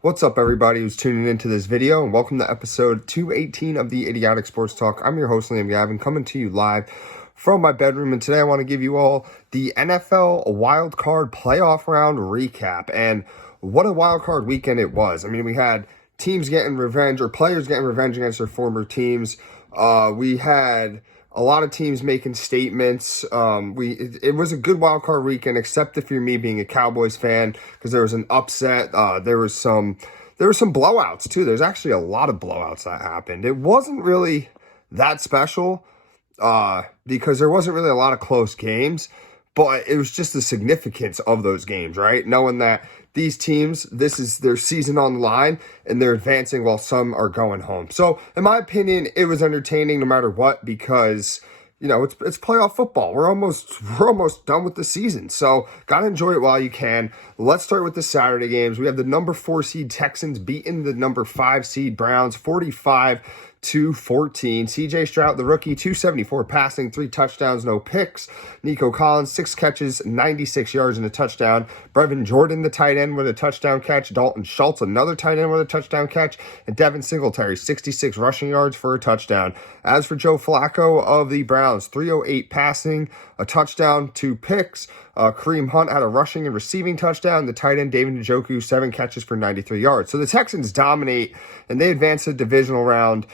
What's up, everybody who's tuning into this video, and welcome to episode 218 of the Idiotic Sports Talk. I'm your host, Liam Gavin, coming to you live from my bedroom, and today I want to give you all the NFL wildcard playoff round recap, and what a wildcard weekend it was. I mean, we had teams getting revenge, or players getting revenge against their former teams. We had a lot of teams making statements. It was a good wild card weekend, except if you're me being a Cowboys fan, because there was an upset. There were some blowouts too. There's actually a lot of blowouts that happened. It wasn't really that special because there wasn't really a lot of close games, but it was just the significance of those games, right? Knowing that these teams, this is their season on the line, and they're advancing while some are going home. So, in my opinion, it was entertaining no matter what, because it's playoff football. We're almost done with the season, so gotta enjoy it while you can. Let's start with the Saturday games. We have the number 4 seed Texans beating the number 5 seed Browns 45-14. CJ Stroud, the rookie, 274 passing, 3 touchdowns, no picks. Nico Collins, 6 catches, 96 yards and a touchdown. Brevin Jordan, the tight end, with a touchdown catch. Dalton Schultz, another tight end, with a touchdown catch. And Devin Singletary, 66 rushing yards for a touchdown. As for Joe Flacco of the Browns, 308 passing, a touchdown, 2 picks. Kareem Hunt had a rushing and receiving touchdown. The tight end, David Njoku, 7 catches for 93 yards. So the Texans dominate, and they advance to the divisional round.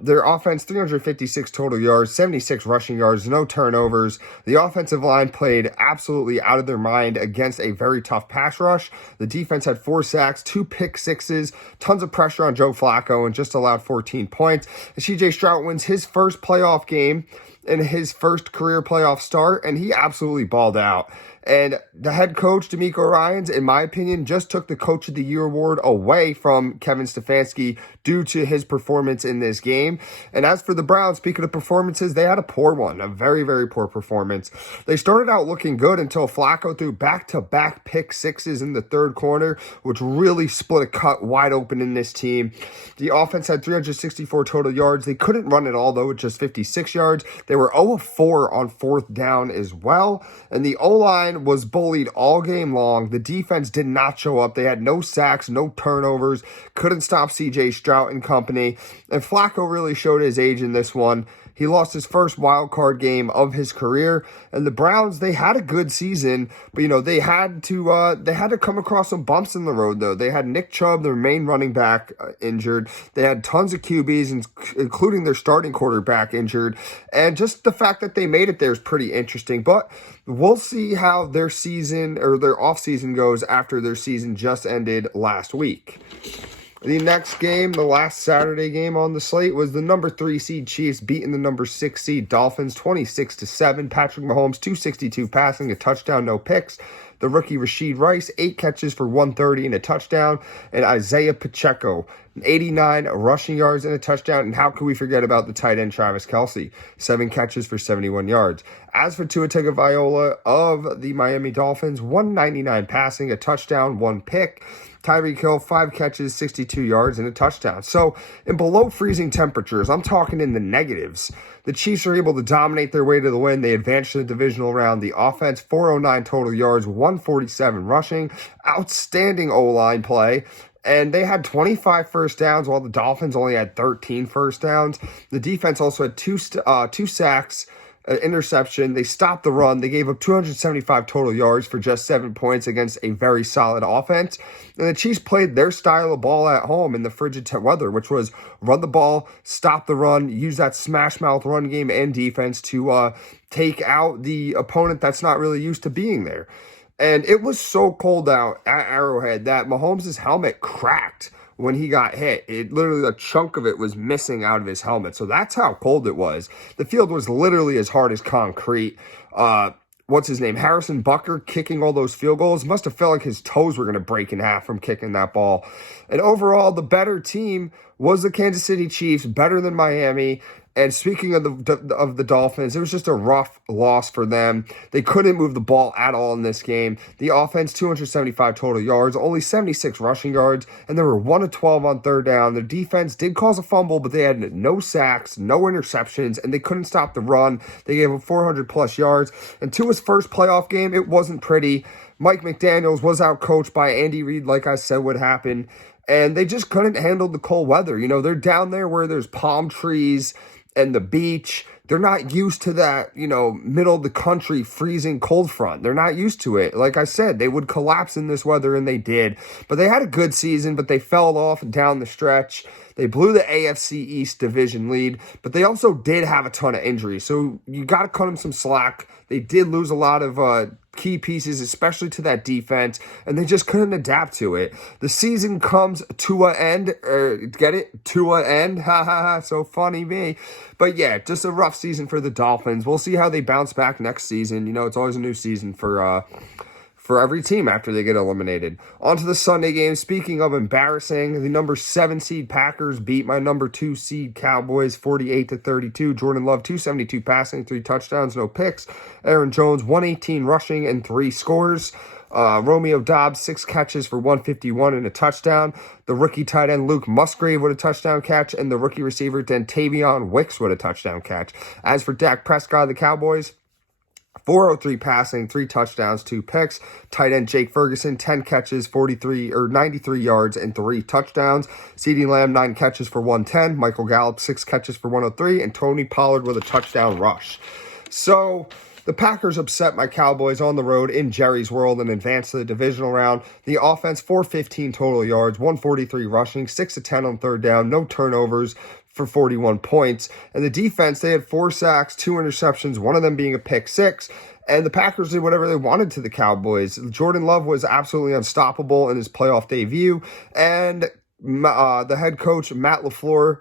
Their offense, 356 total yards, 76 rushing yards, no turnovers. The offensive line played absolutely out of their mind against a very tough pass rush. The defense had 4 sacks, 2 pick sixes, tons of pressure on Joe Flacco, and just allowed 14 points. And CJ Stroud wins his first playoff game in his first career playoff start, and he absolutely balled out. And the head coach, DeMeco Ryans, in my opinion, just took the Coach of the Year award away from Kevin Stefanski due to his performance in this game. And as for the Browns, speaking of performances, they had a poor one, a very, very poor performance. They started out looking good until Flacco threw back-to-back pick sixes in the third quarter, which really split a cut wide open in this team. The offense had 364 total yards. They couldn't run it all, though, with just 56 yards. They were 0-4 on fourth down as well. And the O-line was bullied all game long. The defense did not show up. They had no sacks, no turnovers, couldn't stop CJ Stroud and company. And Flacco really showed his age in this one. He lost his first wild card game of his career, and the Browns, they had a good season, but they had to come across some bumps in the road though. They had Nick Chubb, their main running back, injured. They had tons of QBs, including their starting quarterback, injured, and just the fact that they made it there is pretty interesting. But we'll see how their season or their off season goes after their season just ended last week. The next game, the last Saturday game on the slate, was the number 3 seed Chiefs beating the number 6 seed Dolphins 26-7. Patrick Mahomes, 262 passing, a touchdown, no picks. The rookie Rashid Rice, 8 catches for 130 and a touchdown. And Isaiah Pacheco, 89 rushing yards and a touchdown. And how could we forget about the tight end Travis Kelce, 7 catches for 71 yards. As for Tua Tagovailoa of the Miami Dolphins, 199 passing, a touchdown, 1 pick. Tyreek Hill, 5 catches, 62 yards, and a touchdown. So, in below freezing temperatures, I'm talking in the negatives, the Chiefs are able to dominate their way to the win. They advance to the divisional round. The offense, 409 total yards, 147 rushing. Outstanding O-line play. And they had 25 first downs, while the Dolphins only had 13 first downs. The defense also had two sacks, interception. They stopped the run. They gave up 275 total yards for just 7 points against a very solid offense. And the Chiefs played their style of ball at home in the frigid weather, which was run the ball, stop the run, use that smash mouth run game and defense to take out the opponent that's not really used to being there. And it was so cold out at Arrowhead that Mahomes' helmet cracked when he got hit. It literally, a chunk of it was missing out of his helmet. So that's how cold it was. The field was literally as hard as concrete. What's his name? Harrison Butker kicking all those field goals. Must have felt like his toes were going to break in half from kicking that ball. And overall, the better team was the Kansas City Chiefs, better than Miami. And speaking of the Dolphins, it was just a rough loss for them. They couldn't move the ball at all in this game. The offense, 275 total yards, only 76 rushing yards, and they were 1 of 12 on third down. Their defense did cause a fumble, but they had no sacks, no interceptions, and they couldn't stop the run. They gave him 400-plus yards. And to his first playoff game, it wasn't pretty. Mike McDaniels was outcoached by Andy Reid, like I said would happen, and they just couldn't handle the cold weather. You know, they're down there where there's palm trees and the beach. They're not used to that, you know, middle of the country freezing cold front. They're not used to it. Like I said, they would collapse in this weather, and they did. But they had a good season, but they fell off down the stretch. They blew the AFC East division lead, but they also did have a ton of injuries. So you got to cut them some slack. They did lose a lot of key pieces, especially to that defense, and they just couldn't adapt to it. The season comes to an end, get it? To an end? Ha ha ha, so funny me. But yeah, just a rough season for the Dolphins. We'll see how they bounce back next season. You know, it's always a new season for every team after they get eliminated. On to the Sunday game. Speaking of embarrassing, the number 7 seed Packers beat my number 2 seed Cowboys 48-32. Jordan Love, 272 passing, 3 touchdowns, no picks. Aaron Jones, 118 rushing and 3 scores. Romeo Doubs, 6 catches for 151 and a touchdown. The rookie tight end Luke Musgrave with a touchdown catch, and the rookie receiver Dentavion Wicks with a touchdown catch. As for Dak Prescott of the Cowboys, 403 passing, 3 touchdowns, 2 picks. Tight end Jake Ferguson, 10 catches, 93 yards, and 3 touchdowns. CeeDee Lamb, 9 catches for 110. Michael Gallup, 6 catches for 103. And Tony Pollard with a touchdown rush. So the Packers upset my Cowboys on the road in Jerry's World and advanced to the divisional round. The offense, 415 total yards, 143 rushing, 6 of 10 on third down, no turnovers for 41 points. And the defense, they had 4 sacks, 2 interceptions, one of them being a pick 6. And the Packers did whatever they wanted to the Cowboys. Jordan Love was absolutely unstoppable in his playoff debut. And the head coach, Matt LaFleur,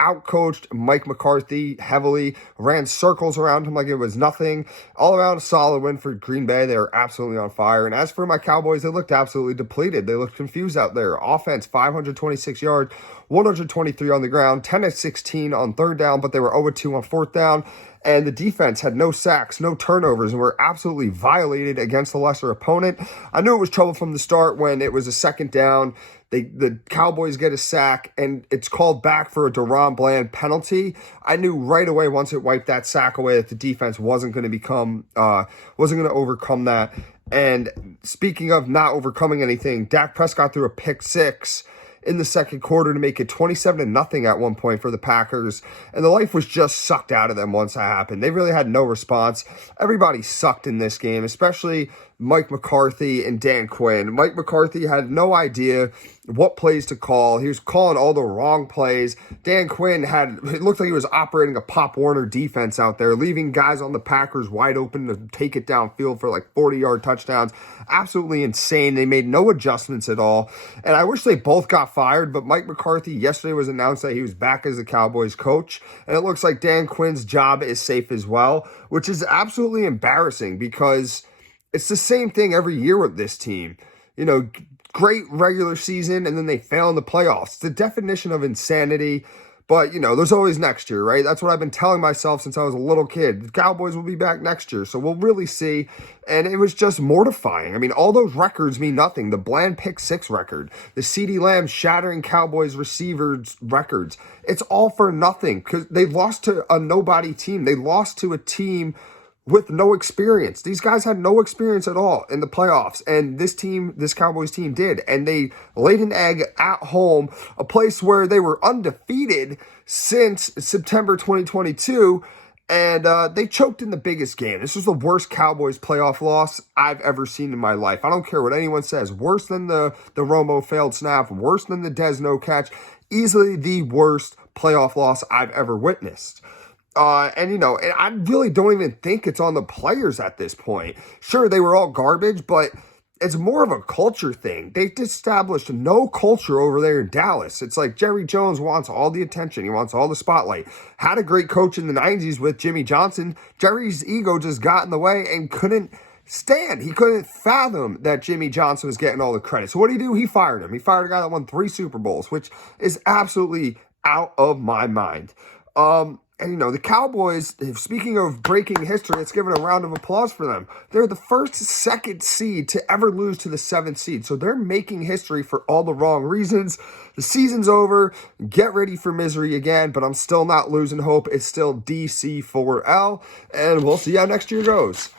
outcoached Mike McCarthy heavily, ran circles around him like it was nothing. All around a solid win for Green Bay. They were absolutely on fire. And as for my Cowboys, they looked absolutely depleted. They looked confused out there. Offense, 526 yards, 123 on the ground, 10 of 16 on third down, but they were 0-2 on fourth down. And the defense had no sacks, no turnovers, and were absolutely violated against the lesser opponent. I knew it was trouble from the start when it was a second down. The Cowboys get a sack, and it's called back for a Deron Bland penalty. I knew right away once it wiped that sack away that the defense wasn't going to overcome that. And speaking of not overcoming anything, Dak Prescott threw a pick 6 in the second quarter to make it 27-0 at one point for the Packers. And the life was just sucked out of them once that happened. They really had no response. Everybody sucked in this game, especially Mike McCarthy and Dan Quinn. Mike McCarthy had no idea what plays to call. He was calling all the wrong plays. Dan Quinn it looked like he was operating a Pop Warner defense out there, leaving guys on the Packers wide open to take it downfield for like 40-yard touchdowns. Absolutely insane. They made no adjustments at all. And I wish they both got fired, but Mike McCarthy yesterday was announced that he was back as the Cowboys coach. And it looks like Dan Quinn's job is safe as well, which is absolutely embarrassing because it's the same thing every year with this team. You know, great regular season, and then they fail in the playoffs. It's the definition of insanity. But, you know, there's always next year, right? That's what I've been telling myself since I was a little kid. The Cowboys will be back next year, so we'll really see. And it was just mortifying. I mean, all those records mean nothing. The Bland pick 6 record, the CeeDee Lamb shattering Cowboys receivers records. It's all for nothing because they lost to a nobody team. They lost to a team with no experience. These guys had no experience at all in the playoffs, and this Cowboys team did, and they laid an egg at home, a place where they were undefeated since September 2022, and they choked in the biggest game. This was the worst Cowboys playoff loss I've ever seen in my life. I don't care what anyone says. Worse than the Romo failed snap, worse than the Dez no catch, easily the worst playoff loss I've ever witnessed. And I really don't even think it's on the players at this point. Sure, they were all garbage, but it's more of a culture thing. They've established no culture over there in Dallas. It's like Jerry Jones wants all the attention. He wants all the spotlight. Had a great coach in the 90s with Jimmy Johnson. Jerry's ego just got in the way and couldn't stand. He couldn't fathom that Jimmy Johnson was getting all the credit. So what did he do? He fired him. He fired a guy that won 3 Super Bowls, which is absolutely out of my mind. And, the Cowboys, speaking of breaking history, let's give it a round of applause for them. They're the second seed to ever lose to the 7th seed. So they're making history for all the wrong reasons. The season's over. Get ready for misery again, but I'm still not losing hope. It's still DC4L, and we'll see how next year goes.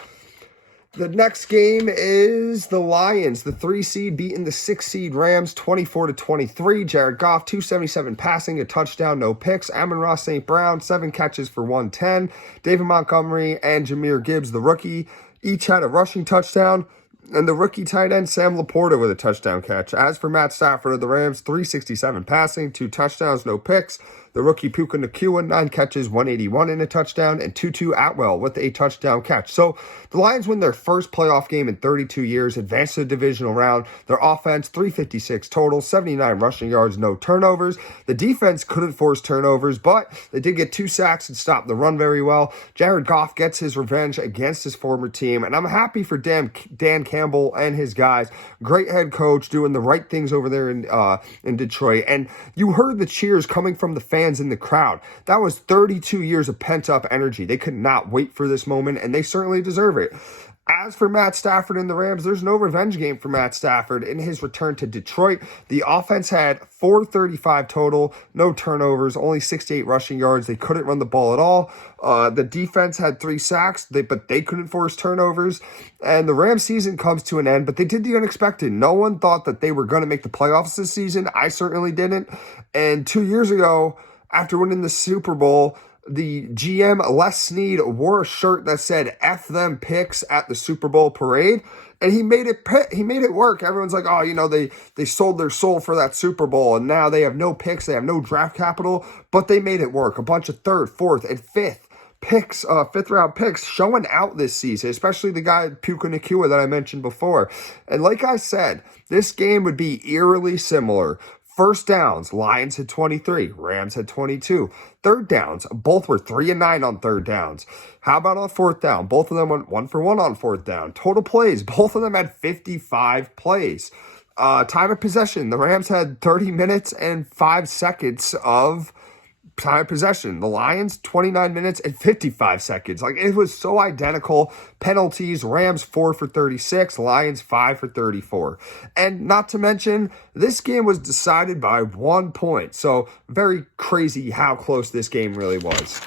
The next game is the Lions, the 3 seed beating the 6 seed Rams 24-23. Jared Goff, 277 passing, a touchdown, no picks. Amon-Ra St. Brown, 7 catches for 110. David Montgomery and Jahmyr Gibbs, the rookie, each had a rushing touchdown. And the rookie tight end, Sam Laporta, with a touchdown catch. As for Matt Stafford of the Rams, 367 passing, 2 touchdowns, no picks. The rookie Puka Nacua, 9 catches, 181 in a touchdown, and Tutu Atwell with a touchdown catch. So the Lions win their first playoff game in 32 years, advance to the divisional round. Their offense, 356 total, 79 rushing yards, no turnovers. The defense couldn't force turnovers, but they did get 2 sacks and stop the run very well. Jared Goff gets his revenge against his former team, and I'm happy for Dan Campbell and his guys. Great head coach doing the right things over there in Detroit. And you heard the cheers coming from the fans in the crowd. That was 32 years of pent-up energy. They could not wait for this moment, and they certainly deserve it. As for Matt Stafford and the Rams, there's no revenge game for Matt Stafford in his return to Detroit. The offense had 435 total, no turnovers, only 68 rushing yards. They couldn't run the ball at all. The defense had 3 sacks, but they couldn't force turnovers. And the Rams season comes to an end, but they did the unexpected. No one thought that they were going to make the playoffs this season. I certainly didn't. And 2 years ago, after winning the Super Bowl, the GM, Les Snead, wore a shirt that said F them picks at the Super Bowl parade, and he made it work. Everyone's like, oh, they sold their soul for that Super Bowl, and now they have no picks, they have no draft capital, but they made it work. A bunch of 3rd, 4th, and 5th round picks showing out this season, especially the guy Puka Nacua that I mentioned before. And like I said, this game would be eerily similar. First downs, Lions had 23, Rams had 22. Third downs, both were 3 and 9 on third downs. How about on 4th down? Both of them went 1 for 1 on 4th down. Total plays, both of them had 55 plays. Time of possession, the Rams had 30 minutes and 5 seconds of time of possession. The Lions, 29 minutes and 55 seconds. Like, it was so identical. Penalties, Rams 4 for 36, Lions 5 for 34. And not to mention, this game was decided by 1 point. So very crazy how close this game really was.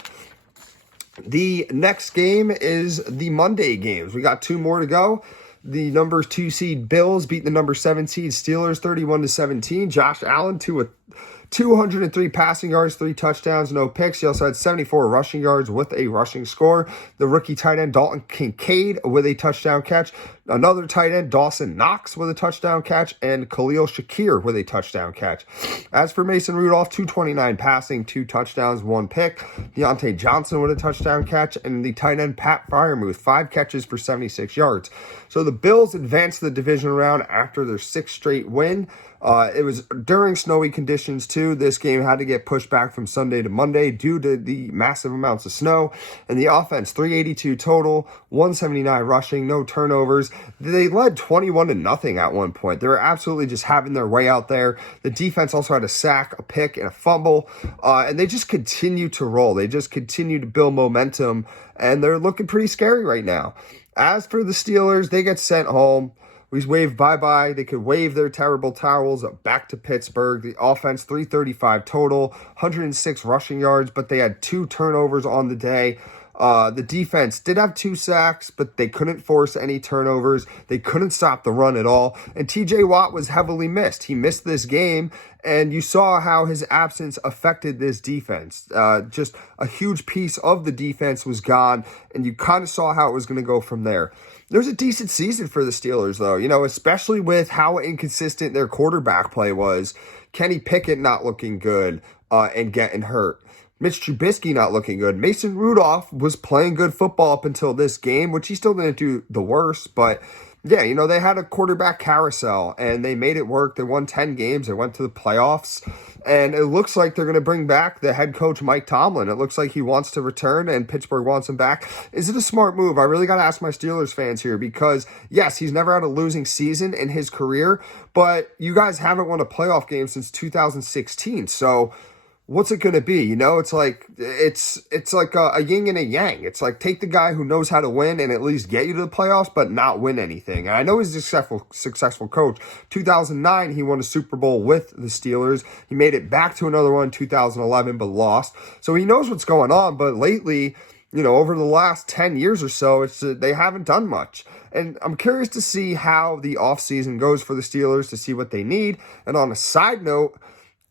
The next game is the Monday games. We got 2 more to go. The number 2 seed Bills beat the number 7 seed Steelers 31-17. Josh Allen, 203 passing yards, 3 touchdowns, no picks. He also had 74 rushing yards with a rushing score. The rookie tight end Dalton Kincaid with a touchdown catch. Another tight end, Dawson Knox, with a touchdown catch. And Khalil Shakir with a touchdown catch. As for Mason Rudolph, 229 passing, 2 touchdowns, 1 pick. Deontay Johnson with a touchdown catch. And the tight end Pat Freiermuth, 5 catches for 76 yards. So the Bills advanced to the division round after their 6th straight win. It was during snowy conditions, too. This game had to get pushed back from Sunday to Monday due to the massive amounts of snow. And the offense, 382 total, 179 rushing, no turnovers. They led 21-0 at one point. They were absolutely just having their way out there. The defense also had a sack, a pick, and a fumble. And they just continue to roll. They just continue to build momentum. And they're looking pretty scary right now. As for the Steelers, they get sent home. We wave bye-bye. They could wave their terrible towels back to Pittsburgh. The offense, 335 total, 106 rushing yards, but they had 2 turnovers on the day. The defense did have 2 sacks, but they couldn't force any turnovers. They couldn't stop the run at all. And TJ Watt was heavily missed. He missed this game, and you saw how his absence affected this defense. Just a huge piece of the defense was gone, and you kind of saw how it was going to go from there. There's a decent season for the Steelers, though, especially with how inconsistent their quarterback play was. Kenny Pickett not looking good and getting hurt. Mitch Trubisky not looking good. Mason Rudolph was playing good football up until this game, which he still didn't do the worst. But, yeah, they had a quarterback carousel, and they made it work. They won 10 games. They went to the playoffs. And it looks like they're going to bring back the head coach, Mike Tomlin. It looks like he wants to return, and Pittsburgh wants him back. Is it a smart move? I really got to ask my Steelers fans here because, yes, he's never had a losing season in his career, but you guys haven't won a playoff game since 2016. So what's it going to be? It's like a yin and a yang. It's like take the guy who knows how to win and at least get you to the playoffs, but not win anything. And I know he's a successful coach. 2009, he won a Super Bowl with the Steelers. He made it back to another one in 2011, but lost. So he knows what's going on. But lately, over the last 10 years or so, they haven't done much. And I'm curious to see how the offseason goes for the Steelers, to see what they need. And on a side note,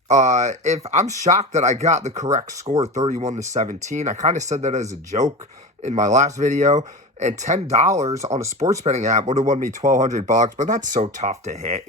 if I'm shocked that I got the correct score, 31-17. I kind of said that as a joke in my last video. And $10 on a sports betting app would have won me $1,200, but that's so tough to hit.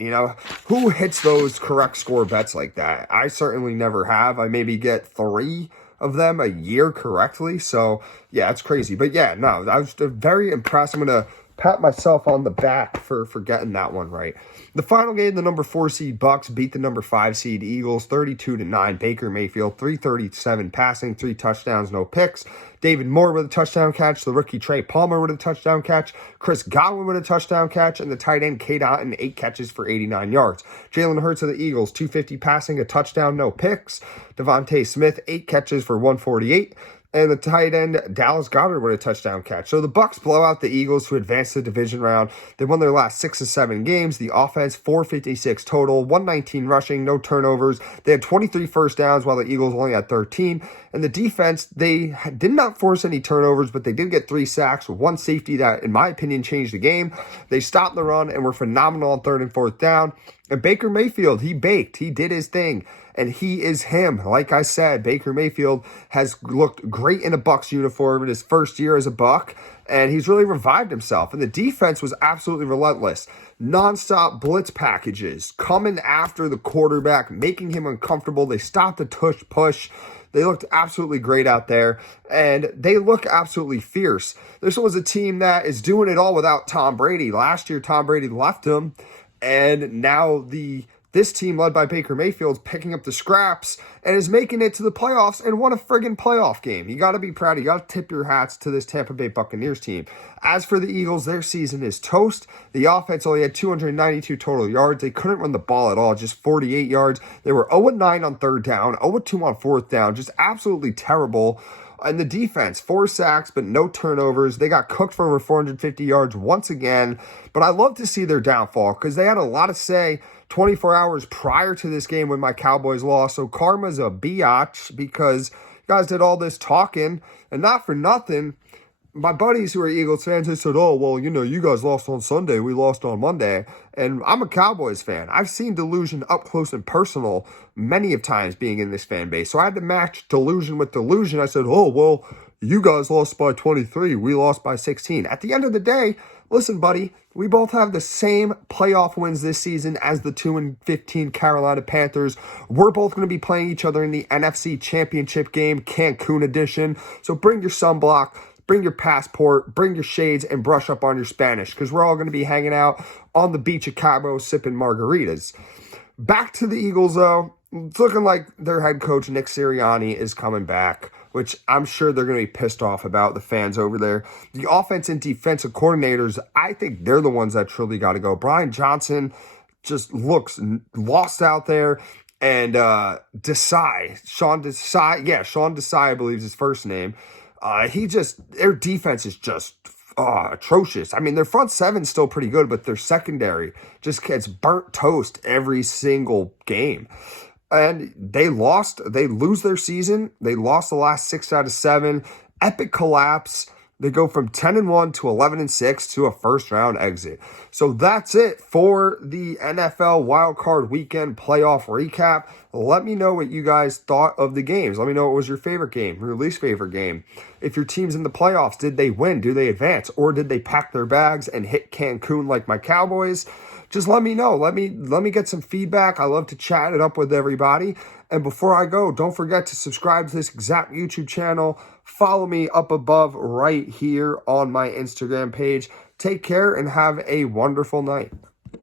Who hits those correct score bets like that? I certainly never have. I maybe get 3 of them a year correctly. So yeah, it's crazy. But yeah, no, I was very impressed. I'm gonna pat myself on the back for getting that one right. The final game, the number 4 seed Bucks beat the number 5 seed Eagles 32-9. Baker Mayfield 337 passing, 3 touchdowns, no picks. David Moore with a touchdown catch, the rookie Trey Palmer with a touchdown catch, Chris Godwin with a touchdown catch, and the tight end K. Dotton 8 catches for 89 yards. Jalen Hurts of the Eagles 250 passing, a touchdown, no picks. Devontae Smith 8 catches for 148. And the tight end, Dallas Goedert, with a touchdown catch. So the Bucks blow out the Eagles to advance the division round. They won their last 6 of 7 games. The offense, 456 total, 119 rushing, no turnovers. They had 23 first downs, while the Eagles only had 13. And the defense, they did not force any turnovers, but they did get 3 sacks, 1 safety that, in my opinion, changed the game. They stopped the run and were phenomenal on 3rd and 4th down. And Baker Mayfield, he baked. He did his thing. And he is him. Like I said, Baker Mayfield has looked great in a Bucs uniform in his first year as a Buck, and he's really revived himself. And the defense was absolutely relentless. Non-stop blitz packages, coming after the quarterback, making him uncomfortable. They stopped the push. They looked absolutely great out there, and they look absolutely fierce. This was a team that is doing it all without Tom Brady. Last year, Tom Brady left him, and now this team, led by Baker Mayfield, is picking up the scraps and is making it to the playoffs and won a friggin' playoff game. You got to be proud. You got to tip your hats to this Tampa Bay Buccaneers team. As for the Eagles, their season is toast. The offense only had 292 total yards. They couldn't run the ball at all, just 48 yards. They were 0-9 on 3rd down, 0-2 on 4th down, just absolutely terrible. And the defense, 4 sacks, but no turnovers. They got cooked for over 450 yards once again. But I love to see their downfall because they had a lot to say 24 hours prior to this game when my Cowboys lost. So karma's a biatch because you guys did all this talking. And not for nothing, my buddies who are Eagles fans, they said, oh, well, you guys lost on Sunday. We lost on Monday. And I'm a Cowboys fan. I've seen delusion up close and personal many of times being in this fan base. So I had to match delusion with delusion. I said, oh, well, you guys lost by 23. We lost by 16. At the end of the day, listen, buddy, we both have the same playoff wins this season as the 2-15 Carolina Panthers. We're both going to be playing each other in the NFC Championship game, Cancun edition. So bring your sunblock, bring your passport, bring your shades, and brush up on your Spanish because we're all going to be hanging out on the beach of Cabo sipping margaritas. Back to the Eagles, though. It's looking like their head coach, Nick Sirianni, is coming back, which I'm sure they're going to be pissed off about, the fans over there. The offense and defensive coordinators, I think they're the ones that truly got to go. Brian Johnson just looks lost out there. And Sean Desai, I believe is his first name. Their defense is just atrocious. I mean, their front seven's still pretty good, but their secondary just gets burnt toast every single game. And they lose their season. They lost the last 6 out of 7. Epic collapse. They go from 10-1 to 11-6 to a first-round exit. So that's it for the NFL Wildcard Weekend Playoff Recap. Let me know what you guys thought of the games. Let me know what was your favorite game, your least favorite game. If your team's in the playoffs, did they win? Do they advance? Or did they pack their bags and hit Cancun like my Cowboys? Just let me know. Let me get some feedback. I love to chat it up with everybody. And before I go, don't forget to subscribe to this exact YouTube channel. Follow me up above right here on my Instagram page. Take care and have a wonderful night.